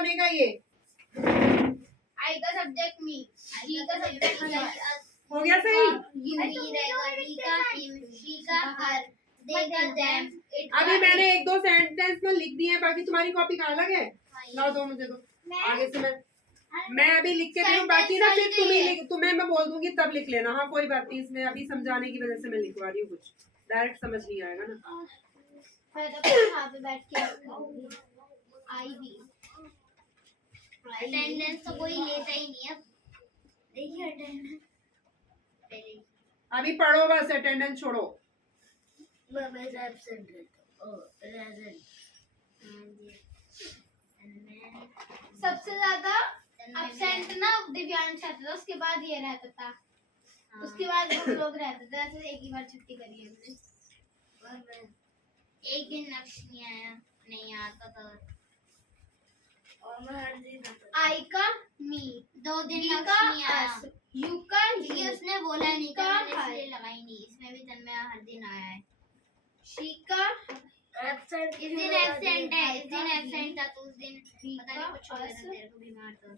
बनेगा ये? आई का सब्जेक्ट मी, शी का सब्जेक्ट हो गया सही? यू ही रहेगा, ही का हिम, शी का हर, दे का देम। अभी मैंने एक दो सेंटेंस में लिख दिए हैं, बाकी तुम्हारी कॉपी कहाँ अलग है? लाओ दो मुझे दो, आगे से मैं अभी लिख के दूँ, बाकी ना फिर तुम्हें मैं बोल दूंगी तब लिख लेना। हाँ कोई बात नहीं, इसमें अभी समझाने की वजह से मैं लिखवा रही हूँ, कुछ डायरेक्ट समझ नहीं आएगा ना। यहाँ पे बैठ के आई भी अटेंडेंस तो कोई लेता ही नहीं है। देखिए अटेंडेंस पहले अभी पढ़ो बस, अटेंडेंस छोड़ो। Absent present. सबसे ज्यादा एब्सेंट ना दिव्यांश रहता था, उसके बाद ये रहता था, उसके बाद हम लोग रहते थे। ऐसे एक ही बार छुट्टी करी हमने। एक दिन नक्श नहीं आया, नहीं आता था। और मैं हर दिन आई का मी, 2 दिन नक्श नहीं आया। यू का ये उसने बोला नहीं था, इसलिए लगाई नहीं। इसमें भी तन्मय हर दिन आया है। शी का एब्सेंट, इस दिन एब्सेंट है, इस दिन एब्सेंट था, तो उस दिन पता नहीं कुछ हो गया था, तेरे को बीमार था।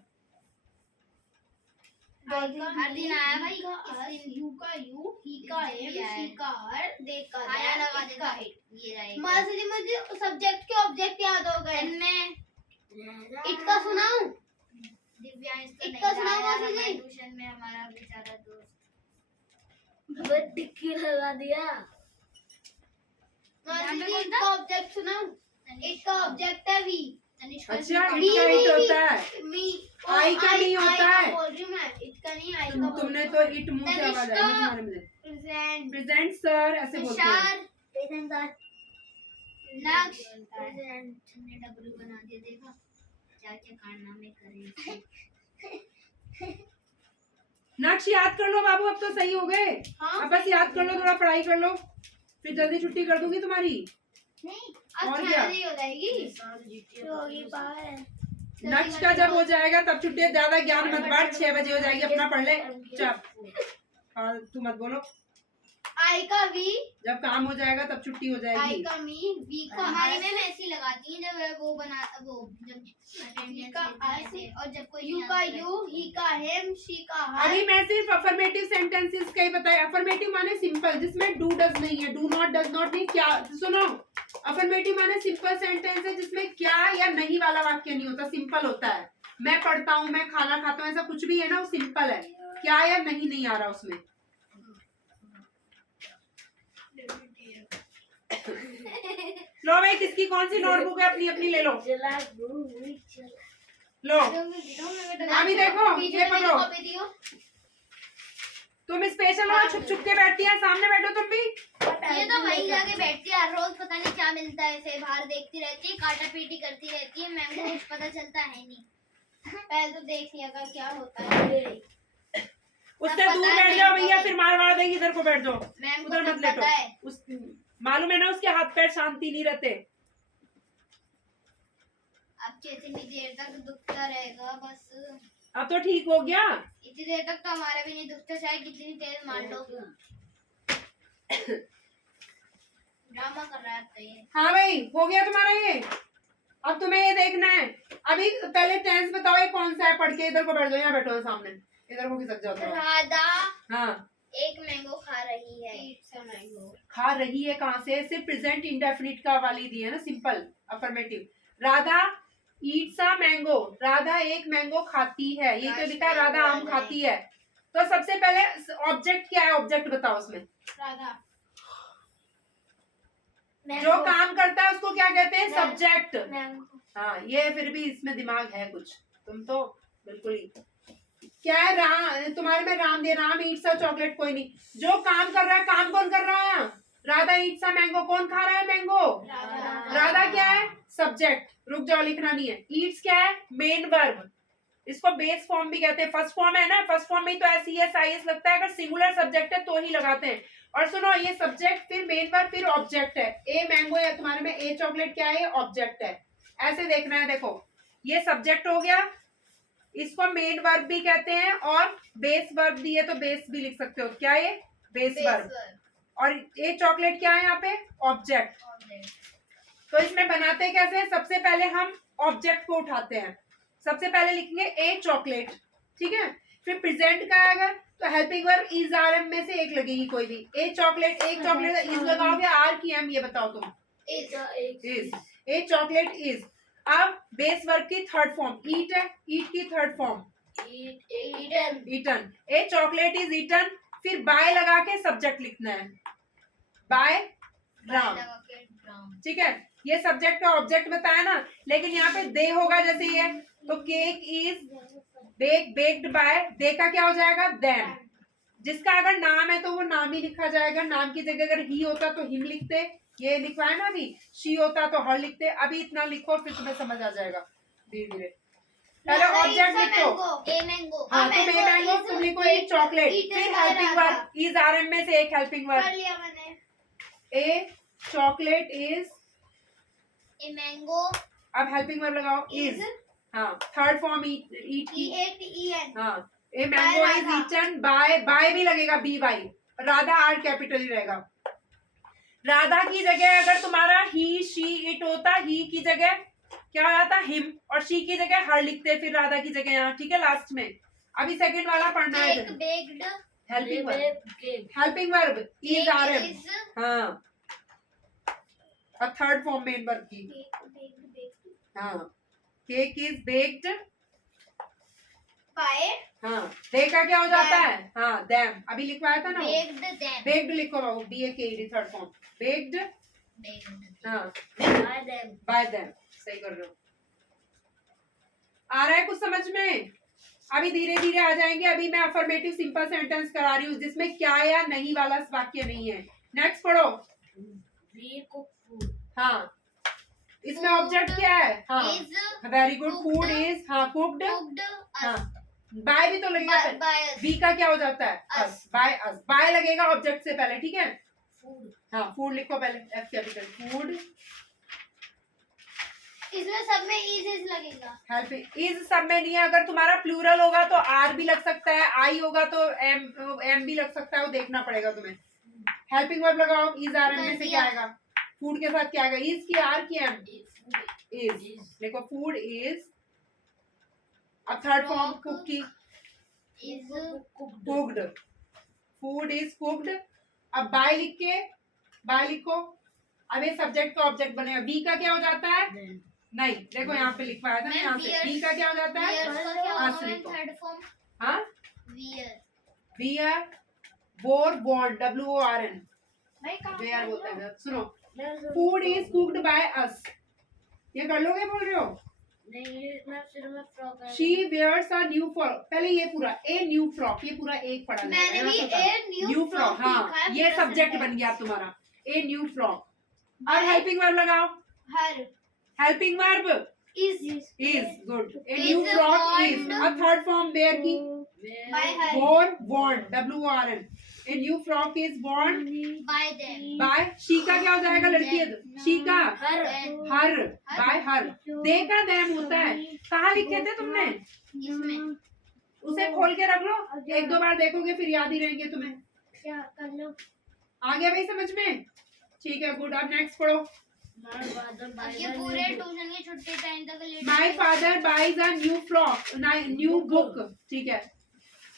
हर दिन आया भाई। इस दिन यू का यू, ही का एम, शी का हर, दे का आया लगा देगा। ये रहेगा। मासी मुझे सब्जेक्ट के ऑब्जेक्ट याद हो गए। इनमें इट का सुनाऊं? दिव्यांश इट का सुनाऊं मासी जी? ट्यूशन में हमारा बेचारा दोस्त वो टिक्की लगा दिया। मासी जी इट का ऑब्जेक्ट सुनाऊं? इट का ऑब्जेक्ट है वी। अच्छा, इट का इट होता है, मी आई का नहीं होता है। बोल रही हूँ मैं, इट का नहीं, आई का। तुमने तो इट मुंह से आवाज आई तुम्हारे मुझे। प्रेजेंट सर ऐसे बोलते हैं। प्रेजेंट सर, नक्श प्रेजेंट ने डब्ल्यू बना दिया। देखा क्या क्या कारनामे करे। नक्श याद कर लो बाबू, अब तो सही हो गए। अब बस याद कर लो, थोड़ा पढ़ाई कर लो, फिर जल्दी छुट्टी कर दूंगी तुम्हारी। नहीं और अच्छा क्या? हो जाएगी तो ये बाहर। नक्श का जब हो जाएगा तब छुट्टी। ज्यादा ज्ञान मत बांट, 6 बजे हो जाएगी, अपना पढ़ ले। चुप, तू मत बोलो। आई का वी, जब काम हो जाएगा तब छुट्टी हो जाएगी। आई का मी, वी का हमारी मैम ऐसी लगाती है जब वो बना वो जब अटेंडेंस लेते हैं। और जब कोई यू का यू, ही का हिम, शी का हर। अभी मैं सिर्फ अफर्मेटिव सेंटेंसेस का ही बताया। अफर्मेटिव माने सिंपल, जिसमें डू डज नहीं है, डू नॉट डज नॉट नहीं। क्या सुनो, अफर्मेटिव माने सिंपल सेंटेंस है जिसमें क्या या नहीं वाला वाक्य नहीं होता, सिंपल होता है। मैं पढ़ता हूँ, मैं खाना खाता हूँ, ऐसा कुछ भी है ना, वो सिंपल है। क्या या नहीं आ रहा उसमें। लो भाई, किसकी कौन सी नोटबुक है, अपनी अपनी ले लो। लो अभी देखो, ये पढ़ो। तुम स्पेशल हो, छुप छुप के बैठती है, सामने बैठो तुम भी। ये तो वहीं जाके बैठती है, रोज पता नहीं क्या मिलता है, ऐसे बाहर देखती रहती है, काटा पीटी करती रहती है। मैम को कुछ पता चलता है नहीं। पहले तो देख लिया कर क्या होता है। उससे दूर बैठ जाओ भैया, फिर मार मार देगी। इधर को बैठ जाओ, मैम उधर मत लेटो। मालूम है ना, उसके हाथ पैर शांति नहीं रहते। अब इतनी देर तक दुखता रहेगा बस। अब तो ठीक हो गया। इतनी देर तक तो हमारा भी नहीं दुखता, चाहे कितनी तेज मार लो। ड्रामा कर रहा है तो ये। हाँ भाई, हो गया तुम्हारा ये। अब तुम्हें ये देखना है। अभी पहले टेंस बताओ, ये कौन सा है, पढ़ के। इधर को बैठ जाओ, यहाँ बैठो सामने, इधर को खिसक जाओ। राधा हाँ, एक मैंगो खा रही है। मैंगो खा रही है कहाँ से? सिर्फ प्रेजेंट इंडेफिनिट का वाली दी है ना, simple affirmative. Radha Yeats a mango, Radha एक मैंगो खाती है। ये तो लिखा है राधा आम खाती है। तो सबसे पहले ऑब्जेक्ट क्या है, ऑब्जेक्ट बताओ उसमें। राधा जो काम करता है उसको क्या कहते हैं, सब्जेक्ट। हाँ, ये फिर भी इसमें दिमाग है कुछ, तुम तो बिल्कुल ही। क्या है, राम तुम्हारे में राम दे, राम ईट्स अ चॉकलेट। कोई नहीं, जो काम कर रहा है, काम कौन कर रहा है? राधा ईट्स अ मैंगो, कौन खा रहा है मैंगो? राधा क्या है, सब्जेक्ट। रुक जाओ, लिखना नहीं है। ईट्स क्या है, मेन वर्ब। इसको बेस फॉर्म भी कहते हैं। फर्स्ट फॉर्म है ना, फर्स्ट फॉर्म में तो SES लगता है, अगर सिंगुलर सब्जेक्ट है तो ही लगाते हैं। और सुनो, ये सब्जेक्ट, फिर मेन वर्ब, फिर ऑब्जेक्ट है। ए मैंगो है तुम्हारे में, ए चॉकलेट क्या है, ऑब्जेक्ट है। ऐसे देखना है। देखो, ये सब्जेक्ट हो गया, इसको मेन वर्ब भी कहते हैं, और बेस वर्ब दिए तो बेस भी लिख सकते हो। क्या है, बेस वर्ब। और ये चॉकलेट क्या है यहाँ पे, ऑब्जेक्ट। तो इसमें बनाते कैसे हैं? सबसे पहले हम ऑब्जेक्ट को उठाते हैं। सबसे पहले लिखेंगे ए चॉकलेट, ठीक है। फिर प्रेजेंट का आएगा तो helping verb is are am में से एक लगेगी कोई भी। ए चॉकलेट, एक चॉकलेट इज लगाओगे, आर की एम, ये बताओ तुम। Is, a chocolate is. अब बेस वर्ब की थर्ड फॉर्म ईट है, ईट की third form eaten. A chocolate is eaten. फिर बाय लगा के सब्जेक्ट लिखना है, बाय राम, ठीक है। ये सब्जेक्ट का ऑब्जेक्ट बताया ना, लेकिन यहाँ पे दे होगा जैसे ये, तो केक इज बेक्ड बाय, दे का क्या हो जाएगा देम। जिसका अगर नाम है तो वो नाम ही लिखा जाएगा, नाम की जगह अगर ही होता तो हिम लिखते, ये लिखवा है ना अभी, शी होता तो हर लिखते। अभी इतना लिखो फिर तुम्हें समझ आ जाएगा धीरे धीरे। पहले ऑब्जेक्ट लिखो, ए मैंगो, हाँ तुम ए मैंगो, तुम लिखो ए चॉकलेट, फिर helping verb is are am में से एक हेल्पिंग वर्ब। कर लिया मैंने। A chocolate is, a mango, अब हेल्पिंग वर्ब लगाओ इज, हाँ थर्ड फॉर्म ईट की, EATEN, हाँ a mango is eaten by, by भी लगेगा B Y, Radha R capital ही रहेगा। राधा की जगह अगर तुम्हारा ही शी इट होता, ही की जगह क्या हो जाता हिम, और शी की जगह हर लिखते, फिर राधा की जगह यहाँ, ठीक है लास्ट में। अभी सेकंड वाला पढ़ना है, baked, helping verb is are am, हाँ और थर्ड फॉर्म मेन वर्ब की, हाँ केक इज बेक्ड बाय, हाँ दे का क्या हो जाता है, हाँ दैम, अभी लिखवाया था ना, बेक्ड देम, बेक्ड लिखो बाबू, बी ए के डी थर्ड फॉर्म, बेक्ड, हाँ बाय दैम, सही कर रहे हो। आ रहा है कुछ समझ में? अभी धीरे धीरे आ जाएंगे। अभी मैं अफर्मेटिव सिंपल सेंटेंस करा रही हूँ जिसमें क्या या नहीं वाला वाक्य नहीं है। नेक्स्ट पढ़ो। हाँ इसमें ऑब्जेक्ट क्या है, हाँ वेरी गुड, फूड इज, हाँ कुक्ड, हाँ बाय भी तो लगेगा, बी का क्या हो जाता है अस, बाय अस, बाय लगेगा ऑब्जेक्ट से पहले, ठीक है। हाँ फूड लिखो पहले, एफ कैपिटल, फूड। इसमें सब में इज लगेगा, हेल्प इज सब में नहीं है, अगर तुम्हारा प्लूरल होगा तो आर भी लग सकता है, आई होगा तो एम भी लग सकता है, वो देखना पड़ेगा तुम्हें। हेल्पिंग वर्ब लगाओ, इज आर एम में से क्या आएगा, फूड के साथ क्या आएगा, इज की आर की एम, इज देखो, फूड इज। अब थर्ड फॉर्म कुक की, कुक्ड, फूड इज कुक्ड। अब बाय लिख के, बाय लिखो, अब ये सब्जेक्ट का ऑब्जेक्ट बनेगा। बी का क्या हो जाता है, नहीं देखो यहाँ पे लिखवाया था ना, यहाँ से बी का क्या हो जाता है, हाँ wear, bore, born, WORN, wear बोलते हैं। सुनो, food is cooked by us, ये कर लोगे बोल रहे हो। She wears a new frock, पहले ये पूरा ए न्यू फ्रॉक, ये पूरा एक पढ़ा मैंने भी ए न्यू फ्रॉक, हाँ ये सब्जेक्ट बन गया तुम्हारा, ए न्यू फ्रॉक। अब हेल्पिंग वर्ब लगाओ, हर, helping verb is good, a new frock is. अब थर्ड फॉर्म वेयर की, worn, worn, WORN, a new frock is worn by. She का क्या हो जाएगा, लड़की है तो शी का हर, बाय हर। दे का दैम होता है, कहाँ लिखे थे तुमने, इसमें उसे खोल के रख लो, एक दो बार देखोगे फिर याद ही रहेंगे तुम्हें। क्या कर लो, आ गया भाई समझ में, ठीक है गुड। अब नेक्स्ट पढ़ो। ये पूरे ट्यूशन की छुट्टी टाइम तक late. My father buys a new frock, new book, ठीक है।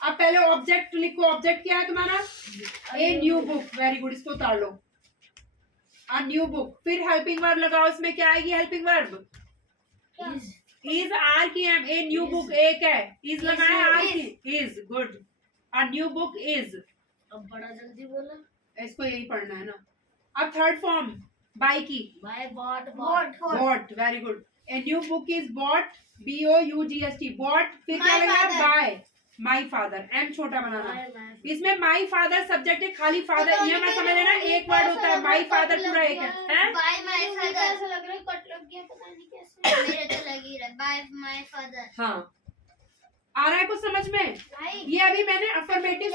अब पहले ऑब्जेक्ट लिखो, ऑब्जेक्ट क्या है तुम्हारा, a new book, very good, इसको उतार लो, अ न्यू बुक। फिर हेल्पिंग वर्ब लगाओ, इसमें क्या आएगी हेल्पिंग वर्ब, इज आर की एम, ए न्यू बुक एक है, इज लगाया है आर की, is good, a new book is. अब बड़ा जल्दी बोला, इसको यही पढ़ना है ना। अब थर्ड फॉर्म बाय की, buy bought, bought, very good, a new book is bought, BOUGHT, bought. फिर क्या लगेगा, बाय माई फादर, एम छोटा बनाना। इसमें माई फादर सब्जेक्ट है, खाली फादर, ये मैं समझ लेना एक वर्ड होता है, माई फादर पूरा एक है। बाय माय फादर, ऐसा लग रहा है कट लग गया, पता नहीं कैसे, मेरे तो लग ही रहा है, बाय माय फादर। हाँ आ रहा है कुछ समझ में, ये अभी मैंने अफर्मेटिव